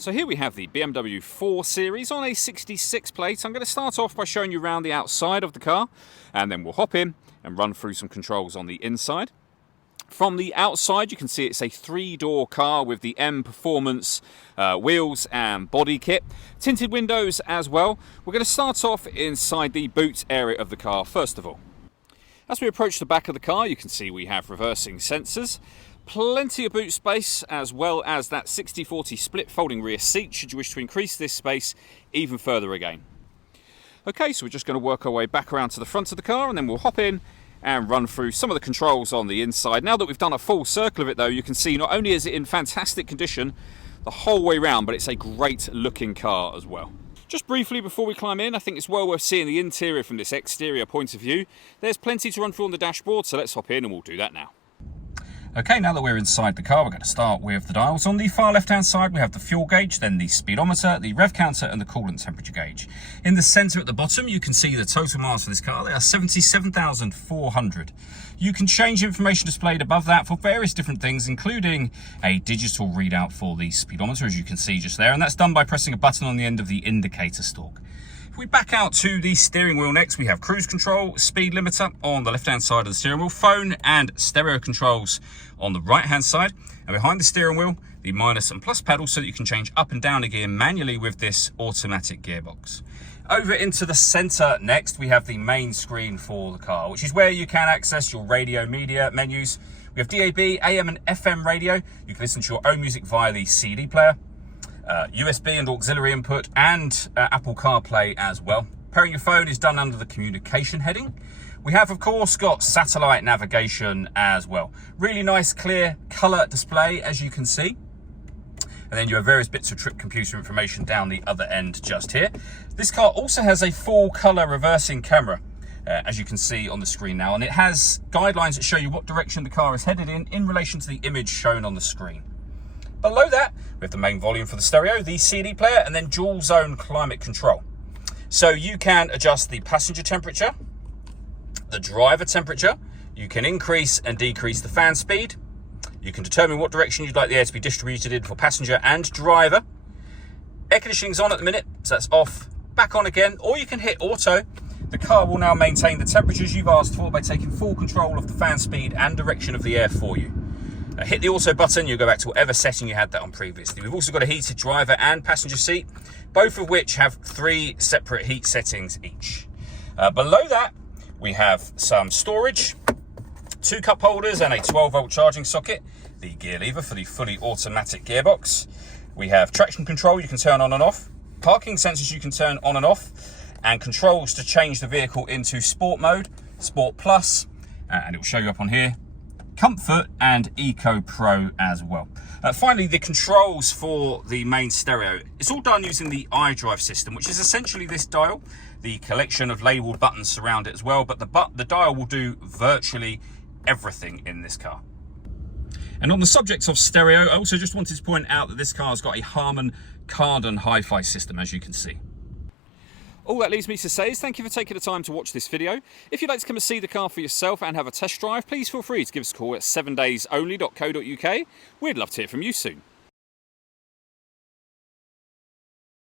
So here we have the BMW 4 Series on a 66 plate. I'm going to start off by showing you around the outside of the car, and then we'll hop in and run through some controls on the inside. From the outside, you can see it's a 3-door car with the M Performance wheels and body kit. Tinted windows as well. We're going to start off inside the boot area of the car first of all. As we approach the back of the car, you can see we have reversing sensors. Plenty of boot space, as well as that 60/40 split folding rear seat should you wish to increase this space even further again. Okay, so we're just going to work our way back around to the front of the car, and then we'll hop in and run through some of the controls on the inside. Now that we've done a full circle of it though, you can see not only is it in fantastic condition the whole way round, but it's a great looking car as well. Just briefly before we climb in, I think it's well worth seeing the interior from this exterior point of view. There's plenty to run through on the dashboard, so let's hop in and we'll do that now. Okay, now that we're inside the car, we're going to start with the dials. On the far left-hand side, we have the fuel gauge, then the speedometer, the rev counter, and the coolant temperature gauge. In the centre at the bottom, you can see the total miles for this car. They are 77,400. You can change information displayed above that for various different things, including a digital readout for the speedometer, as you can see just there, and that's done by pressing a button on the end of the indicator stalk. If we back out to the steering wheel next, we have cruise control, speed limiter on the left-hand side of the steering wheel, phone and stereo controls on the right-hand side, and behind the steering wheel, the minus and plus pedals so that you can change up and down a gear manually with this automatic gearbox. Over into the center next, we have the main screen for the car, which is where you can access your radio media menus. We have DAB, AM and FM radio. You can listen to your own music via the CD player. USB and auxiliary input, and Apple CarPlay as well. Pairing your phone is done under the communication heading. We have, of course, got satellite navigation as well. Really nice, clear colour display, as you can see. And then you have various bits of trip computer information down the other end just here. This car also has a full colour reversing camera, as you can see on the screen now. And it has guidelines that show you what direction the car is headed in relation to the image shown on the screen. Below that, we have the main volume for the stereo, the CD player, and then dual zone climate control. So you can adjust the passenger temperature, the driver temperature, you can increase and decrease the fan speed, you can determine what direction you'd like the air to be distributed in for passenger and driver. Air conditioning's on at the minute, so that's off, back on again, or you can hit auto. The car will now maintain the temperatures you've asked for by taking full control of the fan speed and direction of the air for you. Hit the auto button, you'll go back to whatever setting you had that on previously. We've also got a heated driver and passenger seat, both of which have 3 separate heat settings each. Below that, we have some storage, 2 cup holders and a 12-volt charging socket, the gear lever for the fully automatic gearbox. We have traction control you can turn on and off, parking sensors you can turn on and off, and controls to change the vehicle into Sport mode, Sport Plus, and it will show you up on here, Comfort and Eco Pro as well. Finally, the controls for the main stereo. It's all done using the iDrive system, which is essentially this dial. The collection of labelled buttons surround it as well, but the dial will do virtually everything in this car. And on the subject of stereo, I also just wanted to point out that this car's got a Harman Kardon hi-fi system, as you can see. All that leaves me to say is thank you for taking the time to watch this video. If you'd like to come and see the car for yourself and have a test drive, please feel free to give us a call at 7daysonly.co.uk. We'd love to hear from you soon.